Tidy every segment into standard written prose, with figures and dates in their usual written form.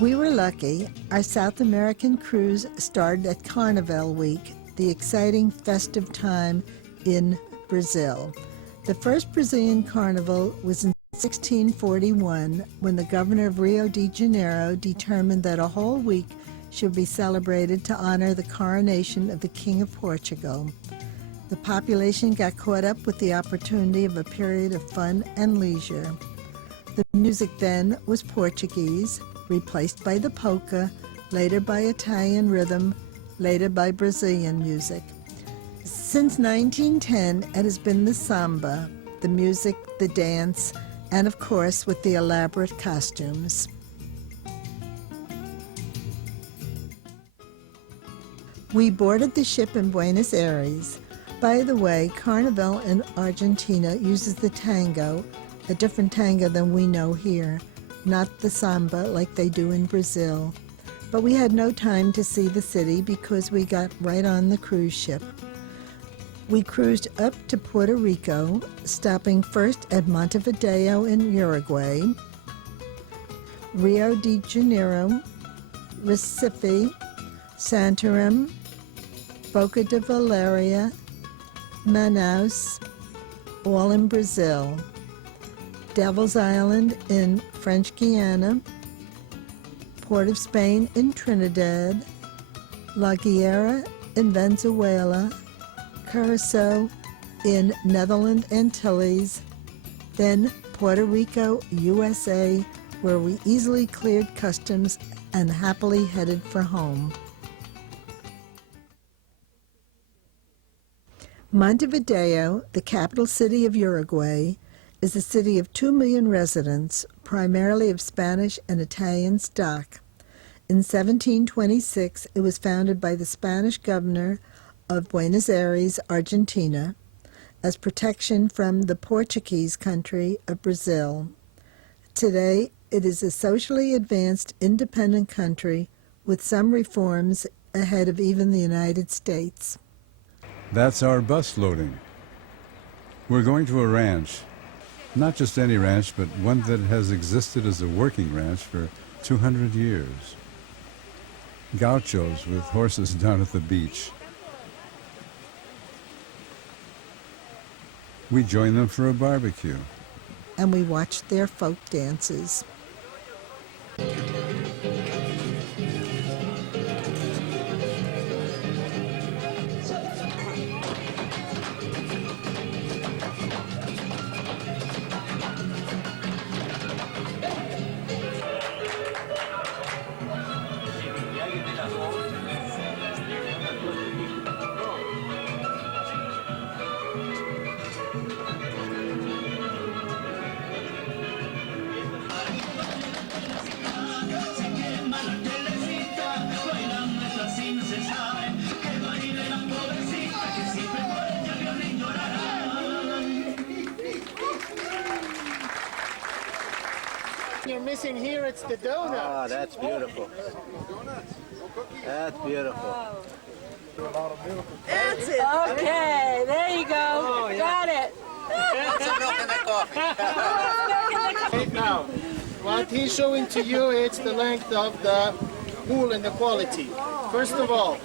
We were lucky. Our South American cruise started at Carnival Week, the exciting festive time in Brazil. The first Brazilian carnival was in 1641 when the governor of Rio de Janeiro determined that a whole week should be celebrated to honor the coronation of the King of Portugal. The population got caught up with the opportunity of a period of fun and leisure. The music then was Portuguese, replaced by the polka, later by Italian rhythm, later by Brazilian music. Since 1910, it has been the samba, the music, the dance, and of course with the elaborate costumes. We boarded the ship in Buenos Aires. By the way, Carnival in Argentina uses the tango, a different tango than we know here, not the samba like they do in Brazil. But we had no time to see the city because we got right on the cruise ship. We cruised up to Puerto Rico, stopping first at Montevideo in Uruguay, Rio de Janeiro, Recife, Santarém, Boca de Valeria, Manaus, all in Brazil, Devil's Island in French Guiana, Port of Spain in Trinidad, La Guaira in Venezuela, Curacao in Netherlands Antilles, then Puerto Rico, USA, where we easily cleared customs and happily headed for home. Montevideo, the capital city of Uruguay, is a city of 2 million residents, primarily of Spanish and Italian stock. In 1726, it was founded by the Spanish governor of Buenos Aires, Argentina, as protection from the Portuguese country of Brazil. Today, it is a socially advanced, independent country with some reforms ahead of even the United States. That's our bus loading. We're going to a ranch. Not just any ranch, but one that has existed as a working ranch for 200 years. Gauchos with horses down at the beach. We join them for a barbecue. And we watched their folk dances. You're missing here, it's the donut. Ah, that's beautiful. That's beautiful. That's it. Okay, there you go. Oh, yeah. Got it. Now, what he's showing to you is the length of the wool and the quality. First of all,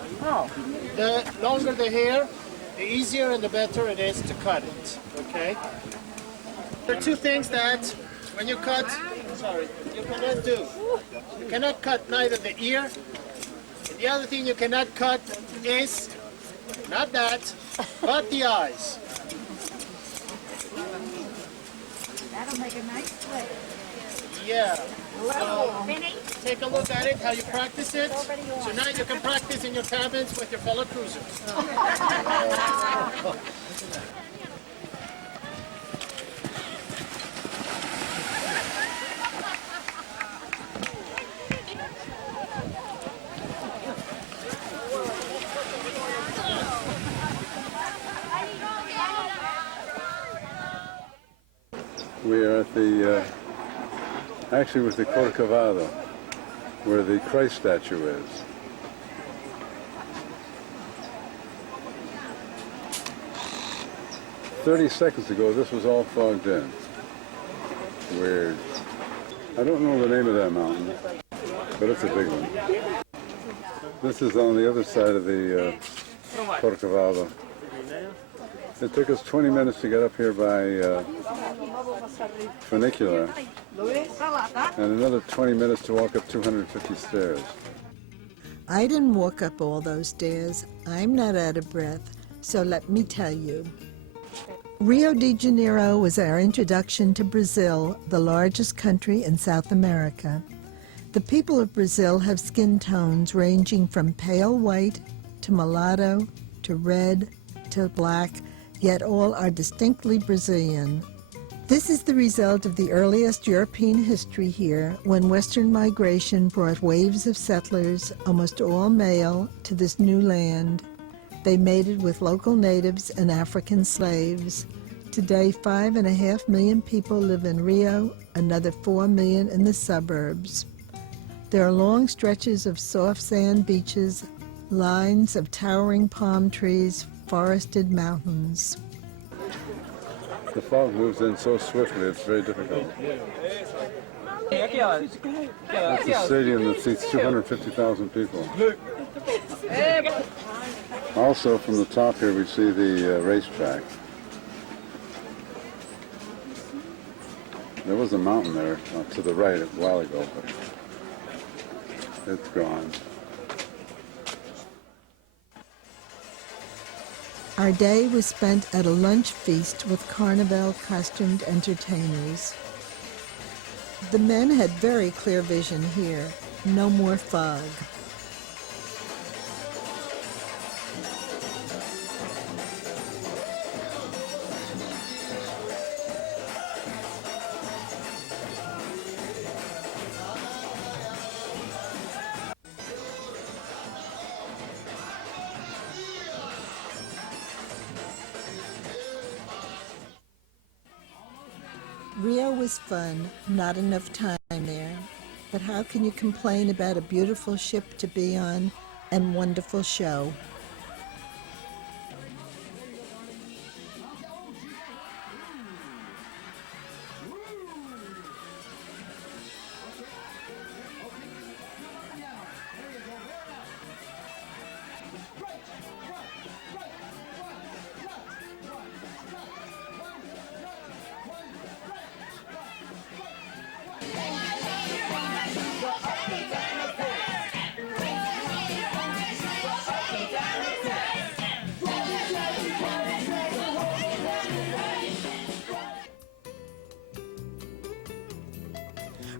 the longer the hair, the easier and the better it is to cut it, okay? There are two things that when you cut, you cannot do. You cannot cut neither the ear, and the other thing you cannot cut is, not that, but the eyes. That'll make a nice plate. Yeah. So, take a look at it, how you practice it. So now you can practice in your cabins with your fellow cruisers. We are at the, actually with the Corcovado, where the Christ statue is. "30 seconds ago, this was all fogged in. Weird. I don't know the name of that mountain, but it's a big one. This is on the other side of the Corcovado. It took us 20 minutes to get up here by funicular, and another 20 minutes to walk up 250 stairs. I didn't walk up all those stairs. I'm not out of breath, so let me tell you. Rio de Janeiro was our introduction to Brazil, the largest country in South America. The people of Brazil have skin tones ranging from pale white to mulatto to red to black, yet all are distinctly Brazilian. This is the result of the earliest European history here, when Western migration brought waves of settlers, almost all male, to this new land. They mated with local natives and African slaves. Today, 5.5 million people live in Rio, another 4 million in the suburbs. There are long stretches of soft sand beaches, lines of towering palm trees, forested mountains. The fog moves in so swiftly, it's very difficult. It's a stadium that seats 250,000 people. Also, from the top here, we see the racetrack. There was a mountain there to the right a while ago, but it's gone. Our day was spent at a lunch feast with Carnival costumed entertainers. The men had very clear vision here. No more fog. Rio was fun, not enough time there. But how can you complain about a beautiful ship to be on and wonderful show?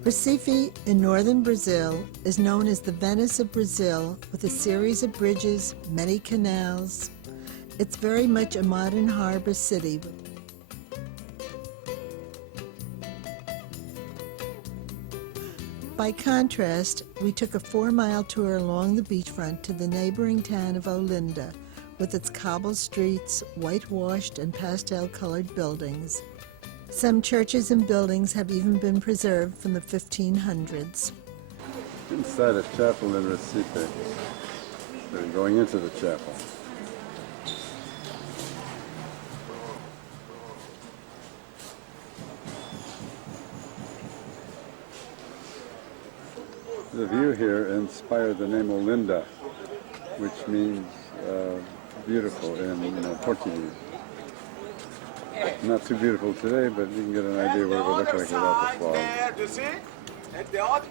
Recife in northern Brazil is known as the Venice of Brazil, with a series of bridges, many canals. It's very much a modern harbor city. By contrast, we took a 4-mile tour along the beachfront to the neighboring town of Olinda, with its cobble streets, whitewashed and pastel-colored buildings. Some churches and buildings have even been preserved from the 1500s. Inside a chapel in Recife. We're going into the chapel. The view here inspired the name Olinda, which means beautiful in Portuguese. Not too beautiful today, but you can get an idea what it would look like without the fog.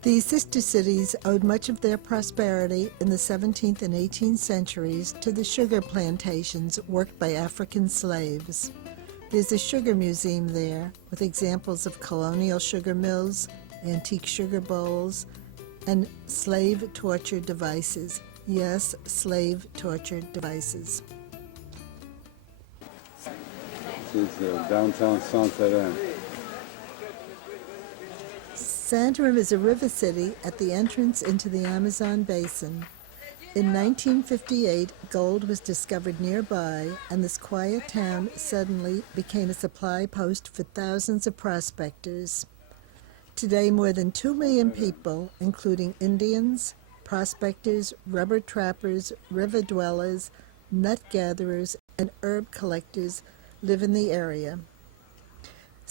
These sister cities owed much of their prosperity in the 17th and 18th centuries to the sugar plantations worked by African slaves. There's a sugar museum there with examples of colonial sugar mills, antique sugar bowls, and slave torture devices. Yes, slave torture devices. This is downtown Santarém. Santarém is a river city at the entrance into the Amazon basin. In 1958, gold was discovered nearby, and this quiet town suddenly became a supply post for thousands of prospectors. Today, more than 2 million people, including Indians, prospectors, rubber trappers, river dwellers, nut gatherers, and herb collectors, live in the area.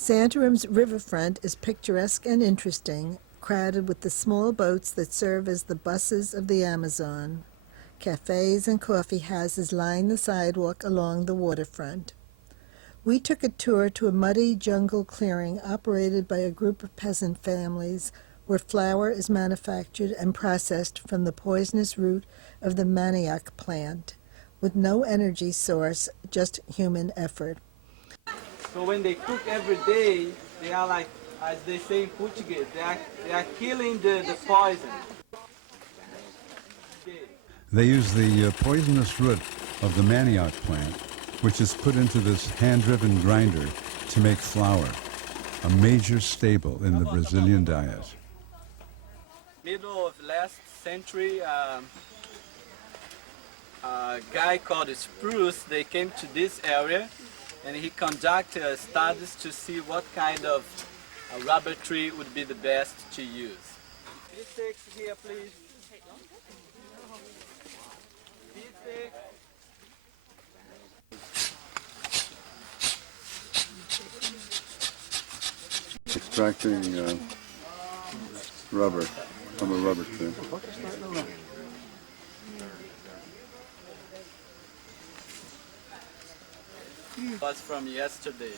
Santarum's riverfront is picturesque and interesting, crowded with the small boats that serve as the buses of the Amazon. Cafes and coffee houses line the sidewalk along the waterfront. We took a tour to a muddy jungle clearing operated by a group of peasant families where flour is manufactured and processed from the poisonous root of the manioc plant, with no energy source, just human effort. So when they cook every day, they are like, as they say in Portuguese, they are killing the poison. They use the poisonous root of the manioc plant, which is put into this hand-driven grinder to make flour, a major staple in the Brazilian diet. Middle of last century, a guy called Spruce, they came to this area and he conducted studies to see what kind of rubber tree would be the best to use. P6 here, please. P6. Extracting rubber from a rubber tree. Was from yesterday.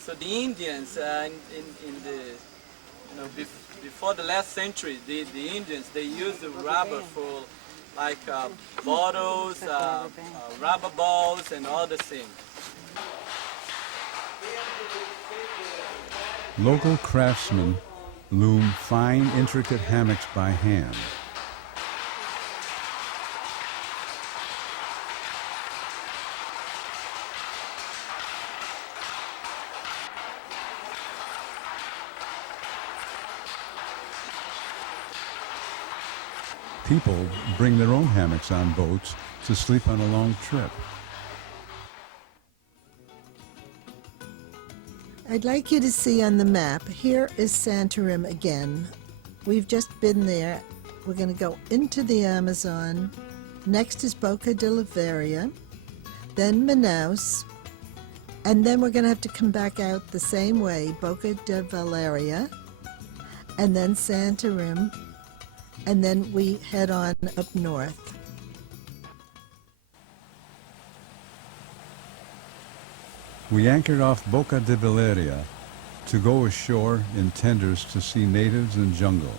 So the Indians in the before the last century, the Indians, they used the rubber for like bottles, rubber balls, and other things. Local craftsmen loom fine, intricate hammocks by hand. People bring their own hammocks on boats to sleep on a long trip. I'd like you to see on the map, here is Santarém again. We've just been there. We're going to go into the Amazon. Next is Boca de Oliveira, then Manaus, and then we're going to have to come back out the same way, Boca de Valeria, and then Santarém, and then we head on up north. We anchored off Boca de Valeria to go ashore in tenders to see natives and jungle.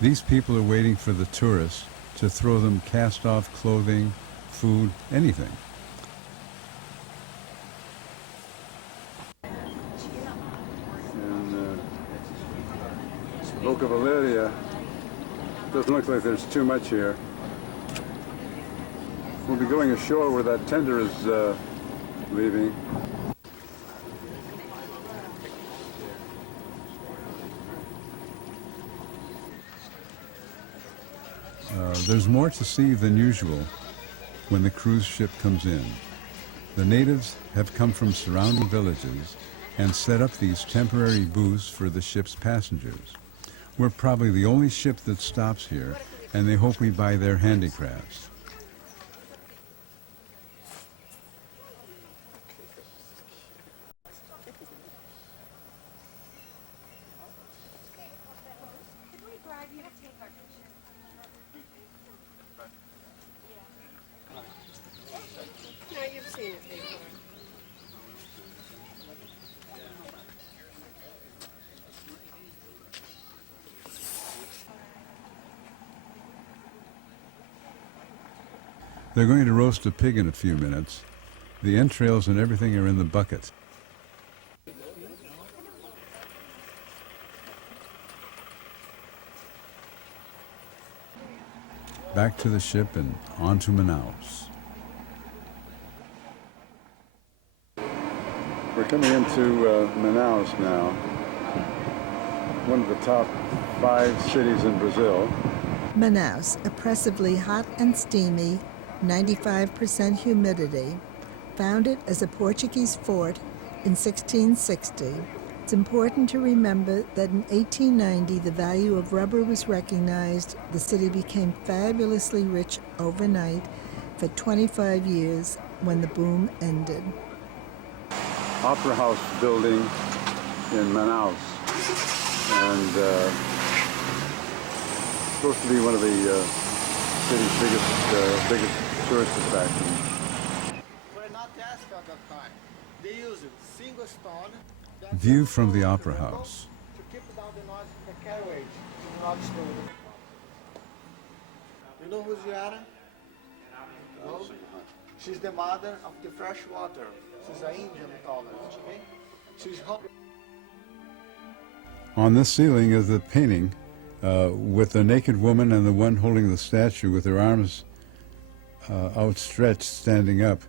These people are waiting for the tourists to throw them cast-off clothing, food, anything. And Boca Valeria doesn't look like there's too much here. We'll be going ashore where that tender is leaving. There's more to see than usual when the cruise ship comes in. The natives have come from surrounding villages and set up these temporary booths for the ship's passengers. We're probably the only ship that stops here, and they hope we buy their handicrafts. They're going to roast a pig in a few minutes. The entrails and everything are in the bucket. Back to the ship and on to Manaus. We're coming into Manaus now, one of the top 5 cities in Brazil. Manaus, oppressively hot and steamy, 95% humidity. Founded as a Portuguese fort in 1660. It's important to remember that in 1890 the value of rubber was recognized. The city became fabulously rich overnight for 25 years when the boom ended. Opera House building in Manaus, and supposed to be one of the city's biggest tourist attractions. Were not desk at that time. They used single stone. View from the Opera House. To keep down the noise of the carriage. Not slow. You know who's Yara? No? She's the mother of the fresh water. She's an Indian mythology. Okay? She's On this ceiling is the painting with the naked woman and the one holding the statue with their arms outstretched, standing up.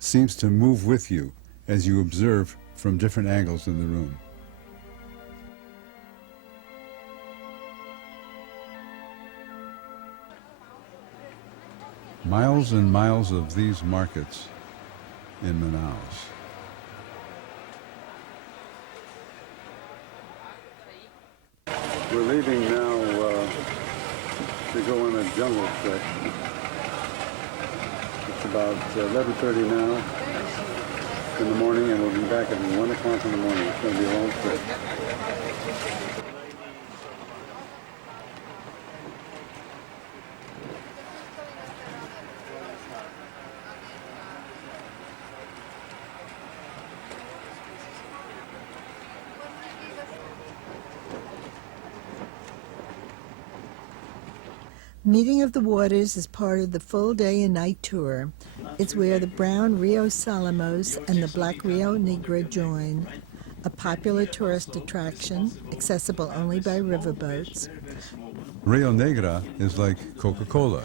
Seems to move with you as you observe from different angles in the room. Miles and miles of these markets in Manaus. We're leaving now to go on a jungle trek. It's about 11:30 now in the morning, and we'll be back at 1 o'clock in the morning. It's going to be a long trip. Meeting of the Waters is part of the full day and night tour. It's where the brown Rio Salamos and the black Rio Negro join, a popular tourist attraction accessible only by riverboats. Rio Negra is like Coca-Cola,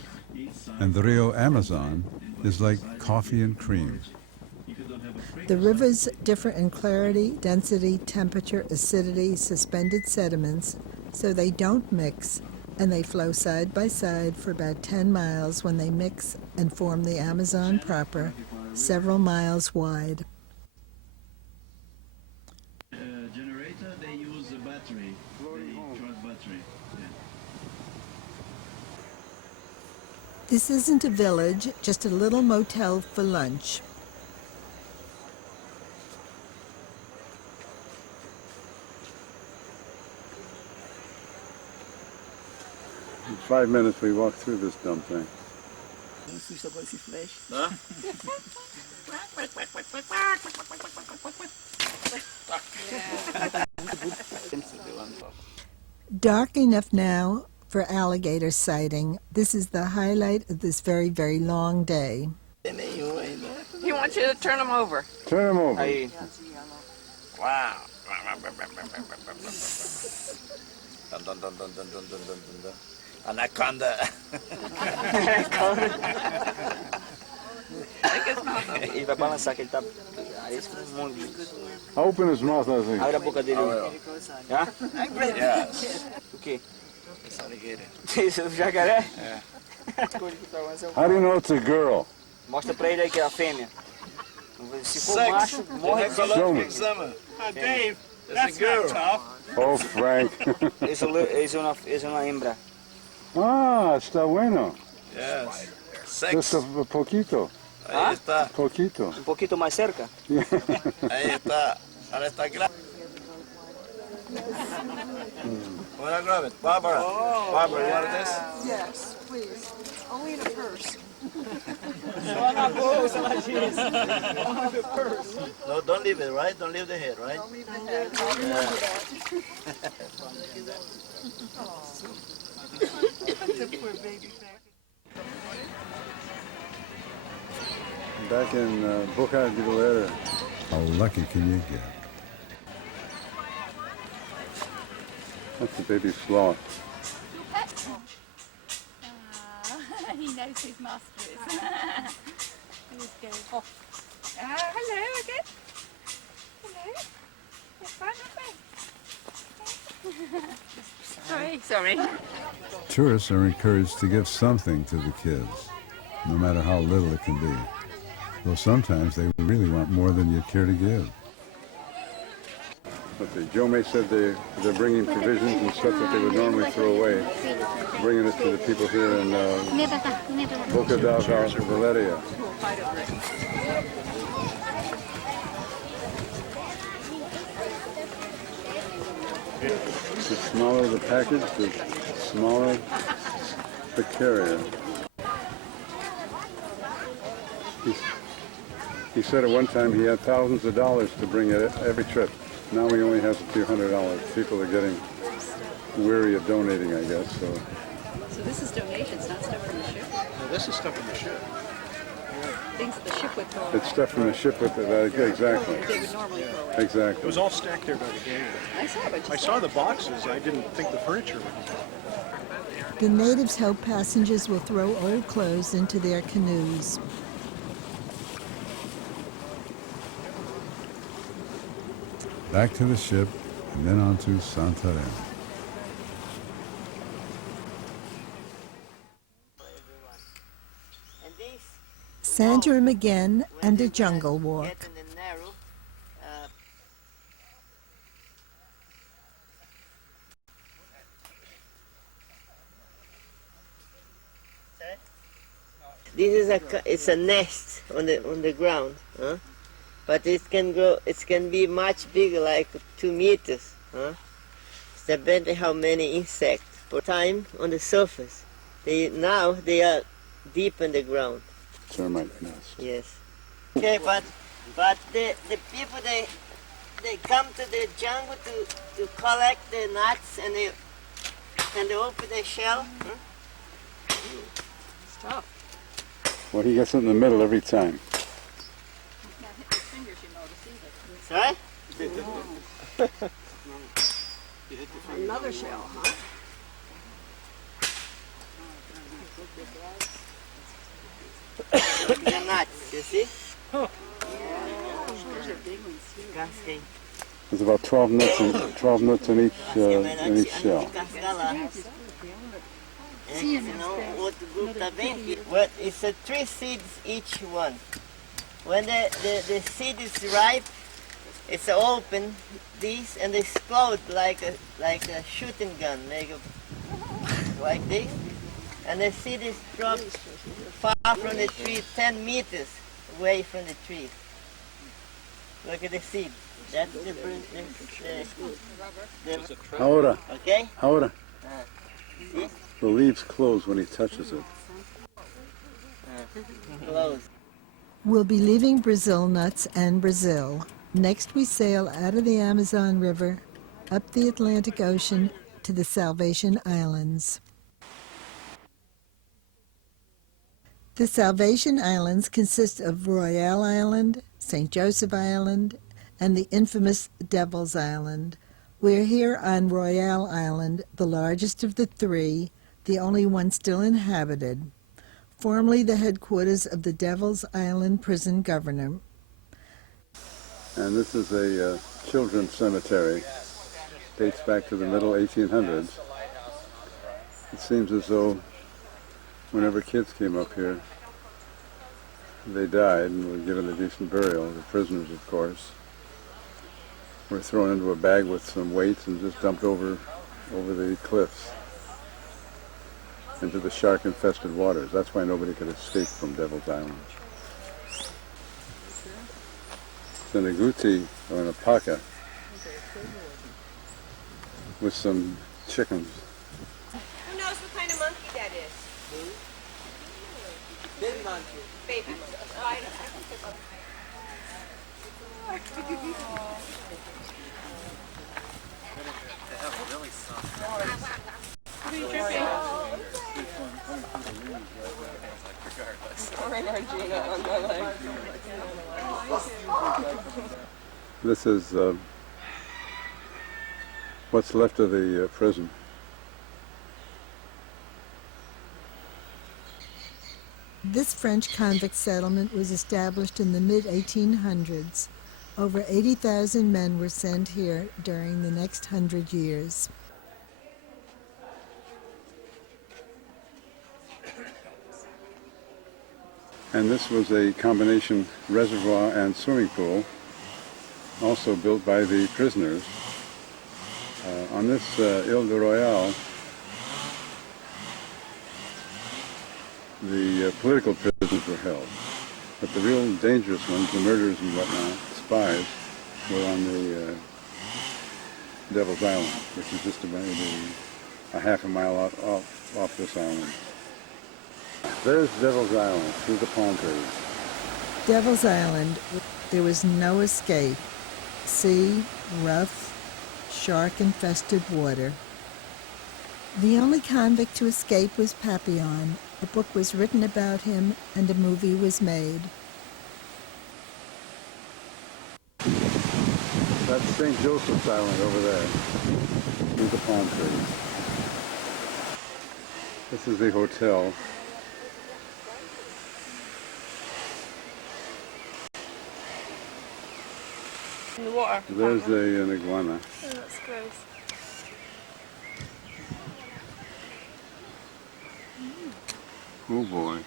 and the Rio Amazon is like coffee and cream. The rivers differ in clarity, density, temperature, acidity, suspended sediments, so they don't mix, and they flow side by side for about 10 miles when they mix and form the Amazon proper, several miles wide. Generator, they use a battery, truck battery. Yeah. This isn't a village, just a little motel for lunch. In 5 minutes we walk through this dumb thing. Dark enough now for alligator sighting. This is the highlight of this very, very long day. He wants you to turn him over. Turn him over. Ahí. Wow. Dun, dun, dun, dun, dun, dun, dun, dun, dun. Anaconda. Ele vai balançar que ele tá. Aí esse mundo. Open his mouth, I think. Abre a boca dele. Já? Yes. O quê? Isso é o jacaré? É. How do you know it's a girl? Mostra pra ele aí que é a fêmea. Se for macho, morre. Show me. Dave, that's not tough. Oh, Frank. Es una hembra. Ah, está bueno. Yes. Just a poquito. Ahí está. Poquito. Un poquito más cerca. Ahí está. Ahora está grande. Wanna grab it? Barbara. Barbara, you want this? Yes, please. Only in a purse. No, don't leave it, right? Don't leave the head, right? Don't leave the head. I'll remember that. The poor baby back. Back in Boca de Galera. How lucky can you get? That's the baby sloth. He knows his master is. He's good. Oh. Hello again. Hello. You're fine, aren't we? Sorry. Tourists are encouraged to give something to the kids, no matter how little it can be. Though sometimes they really want more than you care to give. let's see, Joe May said they're bringing provisions and stuff that they would normally throw away, bringing it to the people here in Boca da Valeria. The smaller the package, the smaller the carrier. He said at one time he had thousands of dollars to bring it every trip. Now he only has a few $100s. People are getting weary of donating, I guess. So this is donations, not stuff from the ship? No, this is stuff from the ship. Things that the ship would throw it's stuff from the ship with exactly. they would normally throw away. Exactly. It was all stacked there by the gang. I saw it. I saw the boxes. I didn't think the furniture would. The natives hope passengers will throw old clothes into their canoes. Back to the ship and then on to Santarém. Santarém again and a jungle walk. This is it's a nest on the ground, huh? But it can grow. It can be much bigger, like 2 meters, huh? It's depending how many insects per time on the surface. Now they are deep in the ground. Termite nest. Yes. Okay, but the people they come to the jungle to collect the nuts and they open the shell. Huh? Stuff. Well, he gets it in the middle every time. Sorry? Another shell, huh? The nuts, you see? Those are big ones too. Cascade. There's about 12 nuts in each shell. And you know what group tá bem? Well, it's 3 seeds each one. When the seed is ripe, it's open these and they explode like a shooting gun, like this. And the seed is dropped far from the tree, 10 meters away from the tree. Look at the seed. That's the Ahora, okay? ahora. See? The leaves close when he touches it. Close. We'll be leaving Brazil nuts and Brazil. Next we sail out of the Amazon River, up the Atlantic Ocean to the Salvation Islands. The Salvation Islands consist of Royale Island, St. Joseph Island, and the infamous Devil's Island. We're here on Royale Island, the largest of the 3, the only one still inhabited, formerly the headquarters of the Devil's Island prison governor. And this is a children's cemetery. Dates back to the middle 1800s. It seems as though whenever kids came up here, they died and were given a decent burial. The prisoners, of course, were thrown into a bag with some weights and just dumped over the cliffs into the shark-infested waters. That's why nobody could escape from Devil's Island. It's an agouti, or an alpaca, with some chickens. Who knows what kind of monkey that is? Baby monkey. Baby. This is what's left of the prison. This French convict settlement was established in the mid-1800s. Over 80,000 men were sent here during the next 100 years. And this was a combination reservoir and swimming pool, also built by the prisoners. On this Ile de Royale, the political prisoners were held. But the real dangerous ones, the murderers and whatnot, spies, were on the Devil's Island, which is just about a half a mile off this island. There's Devil's Island, through the palm trees. Devil's Island, there was no escape. Sea, rough, shark-infested water. The only convict to escape was Papillon. A book was written about him and a movie was made. That's St. Joseph's Island over there, through the palm trees. This is the hotel. In the water. There's an iguana. Oh, that's gross. Oh boy.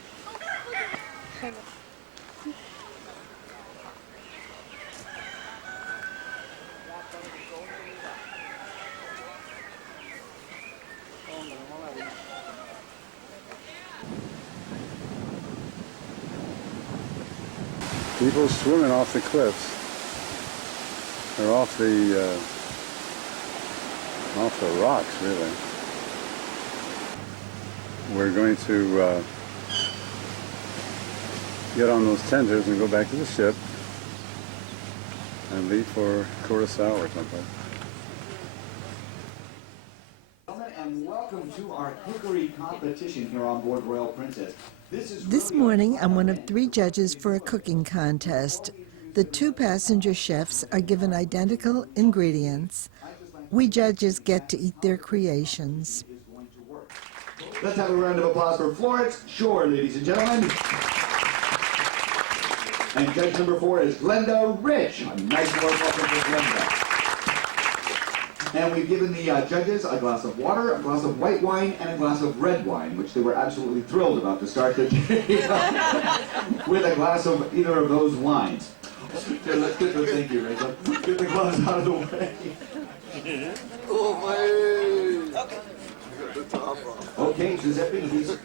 People swimming off the cliffs. They're off the rocks, really. We're going to get on those tenders and go back to the ship and leave for Curacao or something. And welcome to our cookery competition here on board Royal Princess. This morning, I'm one of 3 judges for a cooking contest. The 2 passenger chefs are given identical ingredients. We judges get to eat their creations. Let's have a round of applause for Florence Shore, ladies and gentlemen. And judge number 4 is Glenda Rich. A nice warm welcome for Glenda. And we've given the judges a glass of water, a glass of white wine, and a glass of red wine, which they were absolutely thrilled about to start the day with a glass of either of those wines. Okay, let's get the, thank you, Rachel. Get the glass out of the way. Okay, Giuseppe, he's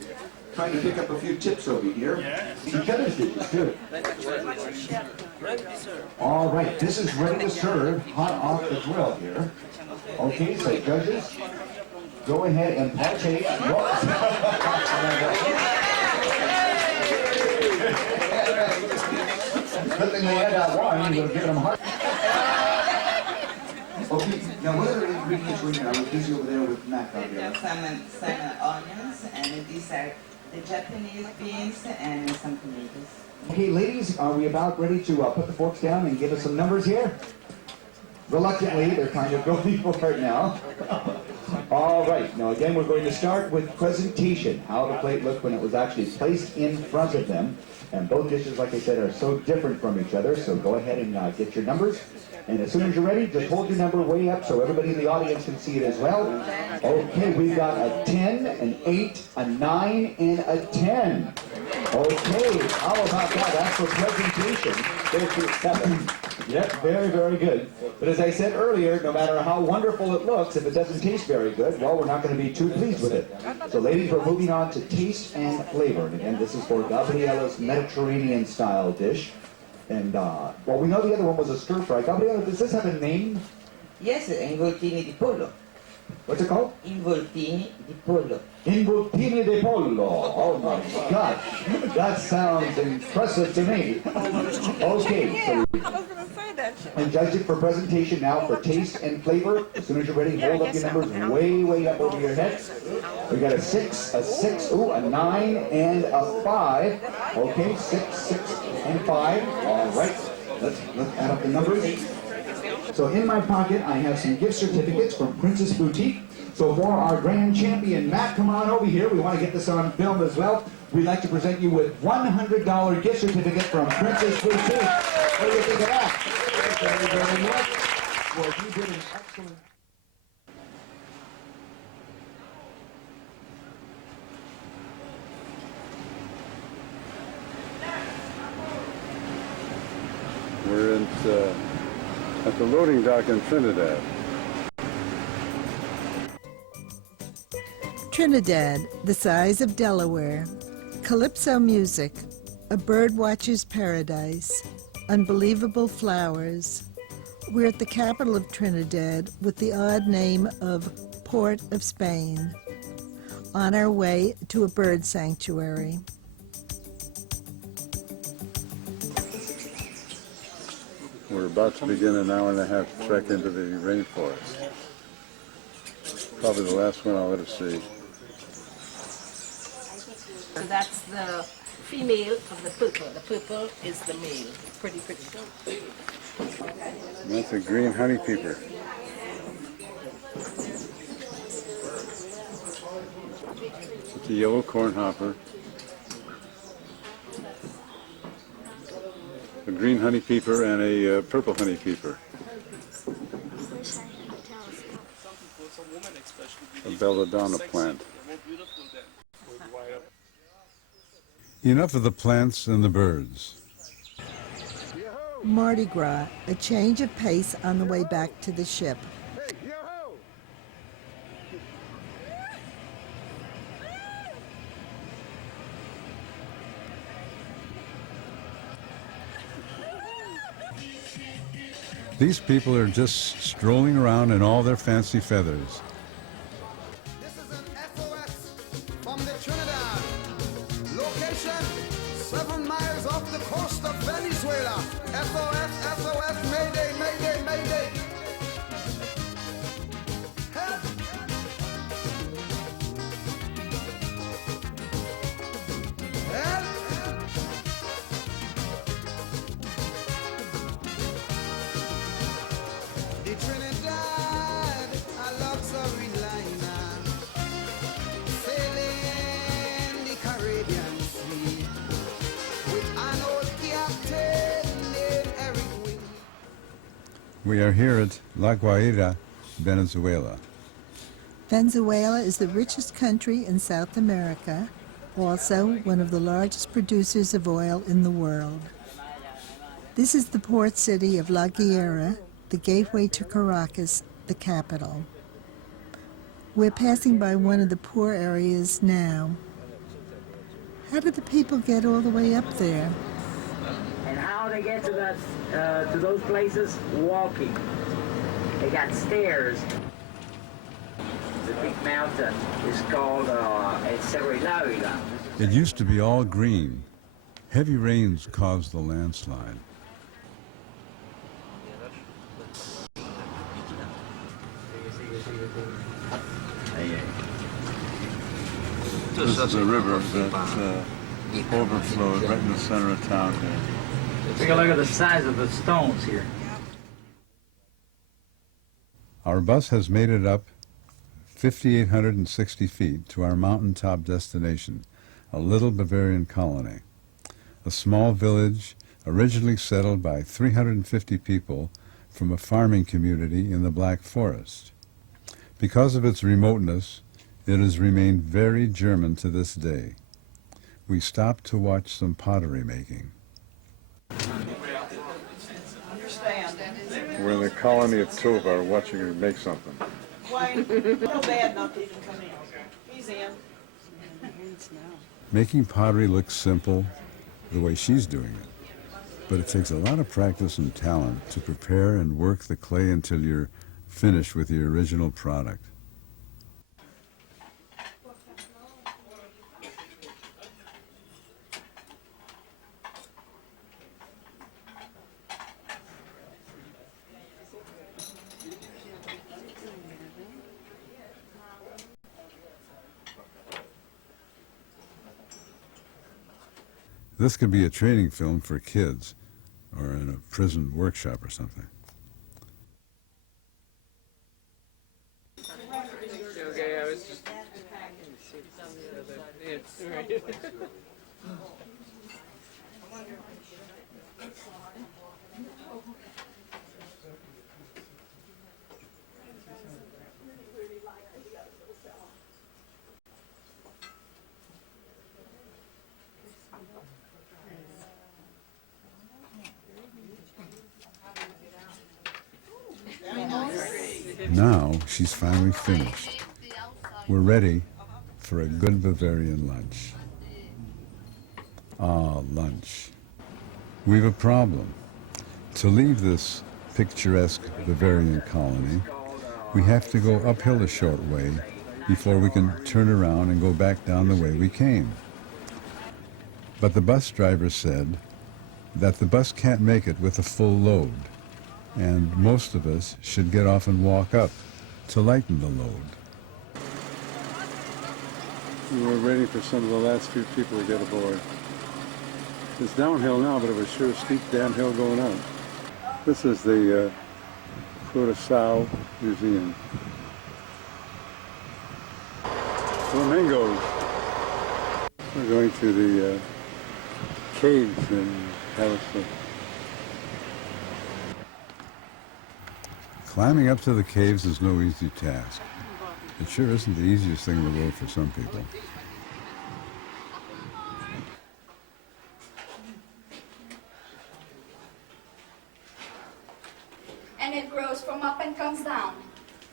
trying to pick up a few tips over here. Each other's dishes, too. All right, this is ready to serve, hot off the grill here. Okay, so judges, go ahead and partake. Good thing they had that wine, you would have given them heart. Okay, now what other ingredients were in here? I was busy over there with Mac out there. Some onions, and these are the Japanese beans and some tomatoes. Okay, ladies, are we about ready to put the forks down and give us some numbers here? Reluctantly, they're kind of going for it now. All right, now again, we're going to start with presentation, how the plate looked when it was actually placed in front of them. And both dishes, like I said, are so different from each other, so go ahead and get your numbers. And as soon as you're ready, just hold your number way up so everybody in the audience can see it as well. Okay, we've got a 10, an 8, a 9, and a 10. Okay, how about that? That's for presentation. There's 7. Yep, very, very good. But as I said earlier, no matter how wonderful it looks, if it doesn't taste very good, well, we're not going to be too pleased with it. So ladies, we're moving on to taste and flavor. And again, this is for Gabriella's Mediterranean-style dish. And, well, we know the other one was a stir-fry. Gabriella, does this have a name? Yes, involtini di pollo. What's it called? Involtini di pollo. Involtini di pollo. Oh my God, that sounds impressive to me. Okay, so and judge it for presentation now for taste and flavor. As soon as you're ready, hold up your numbers way, way up over your head. We got a 6, ooh, a 9, and a 5. Okay, 6, 6, and 5. All right, let's add up the numbers. So in my pocket, I have some gift certificates from Princess Boutique. So for our grand champion, Matt, come on over here. We want to get this on film as well. We'd like to present you with $100 gift certificate from Princess Boutique. What do you think of that? Very, very much. Well, you did an excellent... We're at the loading dock in Trinidad. Trinidad, the size of Delaware. Calypso music, a birdwatcher's paradise, unbelievable flowers. We're at the capital of Trinidad with the odd name of Port of Spain, on our way to a bird sanctuary. We're about to begin an hour-and-a-half trek into the rainforest. Probably the last one I'll ever see. So that's the female of the purple. The purple is the male. Pretty, pretty. And that's a green honey peeper. It's a yellow corn hopper. A green honey peeper and a purple honey peeper. A belladonna plant. Enough of the plants and the birds. Mardi Gras, a change of pace on the way back to the ship. These people are just strolling around in all their fancy feathers. This is an SOS from the Trinidad. Location 7 miles off the coast of Venezuela. SOS, SOS, Mayday, Mayday, Mayday. Help! Help! The Trinidad, a luxury liner, sailing the Caribbean Sea, with an old captain named Eric Wing. We are here at La Guaira, Venezuela. Venezuela is the richest country in South America, also one of the largest producers of oil in the world. This is the port city of La Guaira, the gateway to Caracas, the capital. We're passing by one of the poor areas now. How did the people get all the way up there? And how they get to that to those places? Walking. They got stairs. The big mountain is called El Cerro Ávila. It used to be all green. Heavy rains caused the landslide. This is a river that overflowed right in the center of town here. Take a look at the size of the stones here. Our bus has made it up 5,860 feet to our mountaintop destination, a little Bavarian colony. A small village originally settled by 350 people from a farming community in the Black Forest. Because of its remoteness, it has remained very German to this day. We stopped to watch some pottery making. We're in the colony of Tovar watching her make something. Why? No bad enough to even come in. He's in. Making pottery looks simple, the way she's doing it. But it takes a lot of practice and talent to prepare and work the clay until you're finished with the original product. This could be a training film for kids or in a prison workshop or something. Okay, I was just... It's right. Now she's finally finished. We're ready for a good Bavarian lunch. Ah, lunch. We've a problem. To leave this picturesque Bavarian colony, we have to go uphill a short way before we can turn around and go back down the way we came. But the bus driver said that the bus can't make it with a full load, and most of us should get off and walk up to lighten the load. We were waiting for some of the last few people to get aboard. It's downhill now, but it was sure a steep damn hill going up. This is the Curaçao Museum. Flamingos. We're going to the caves in Harrisburg. Climbing up to the caves is no easy task. It sure isn't the easiest thing in the world for some people. And it grows from up and comes down.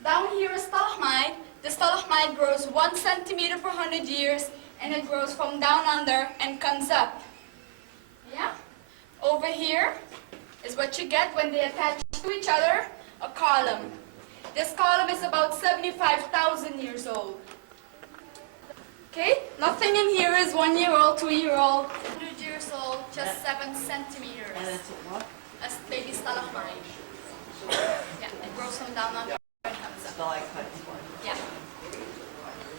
Down here is stalagmite. The stalagmite grows 1 centimeter per 100 years, and it grows from down under and comes up. Yeah? Over here is what you get when they attach to each other, a column. This column is about 75,000 years old. Okay? Nothing in here is 1 year old, 2 year old, 100 years old, just 7 centimeters. And that's what? That's baby stalagmite. Yeah, it grows from down under and comes up. Yeah.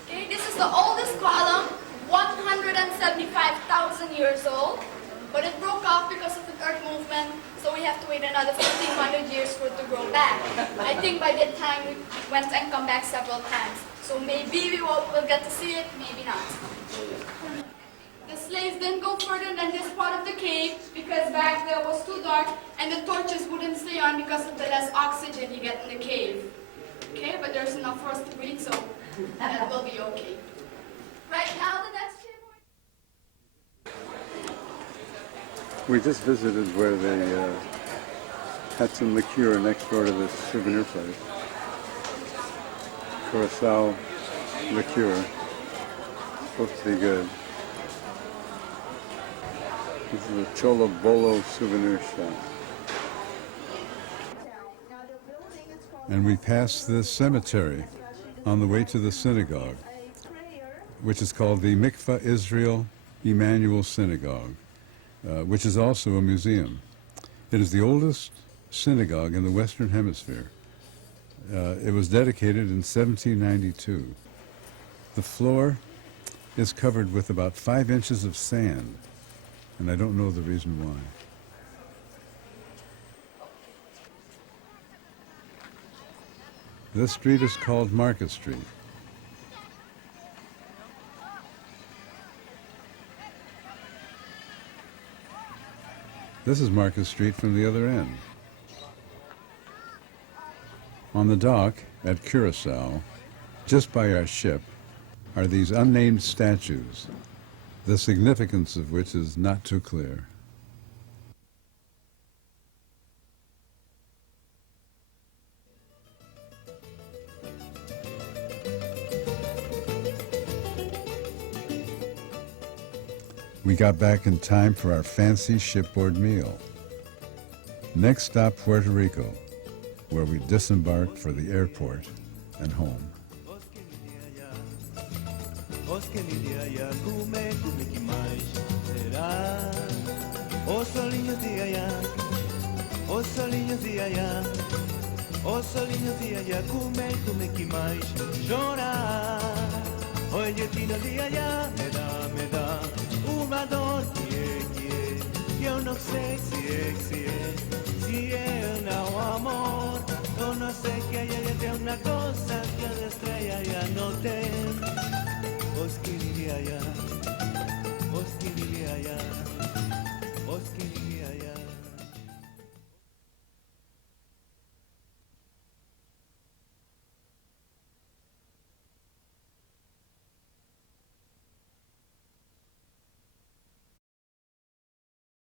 Okay, this is the oldest column, 175,000 years old, but it broke off because of the Earth movement, so we have to wait another 1,500 years for it to grow back. I think by that time we went and come back several times, so maybe we will get to see it, maybe not. The slaves didn't go further than this part of the cave because back there was too dark and the torches wouldn't stay on because of the less oxygen you get in the cave. Okay, but there's enough for us to breathe, so that will be okay. Right now, the next We just visited where they had some liqueur next door to this souvenir place. Curaçao liqueur. Supposed to be good. This is a Cholo Bolo souvenir shop. And we passed this cemetery on the way to the synagogue, which is called the Mikvah Israel Emmanuel Synagogue, which is also a museum. It is the oldest synagogue in the Western Hemisphere. It was dedicated in 1792. The floor is covered with about 5 inches of sand, and I don't know the reason why. This street is called Market Street. This is Market Street from the other end. On the dock at Curaçao, just by our ship, are these unnamed statues, the significance of which is not too clear. We got back in time for our fancy shipboard meal. Next stop, Puerto Rico, where we disembarked for the airport and home. Chorar, hoje eu tinha dia, me dá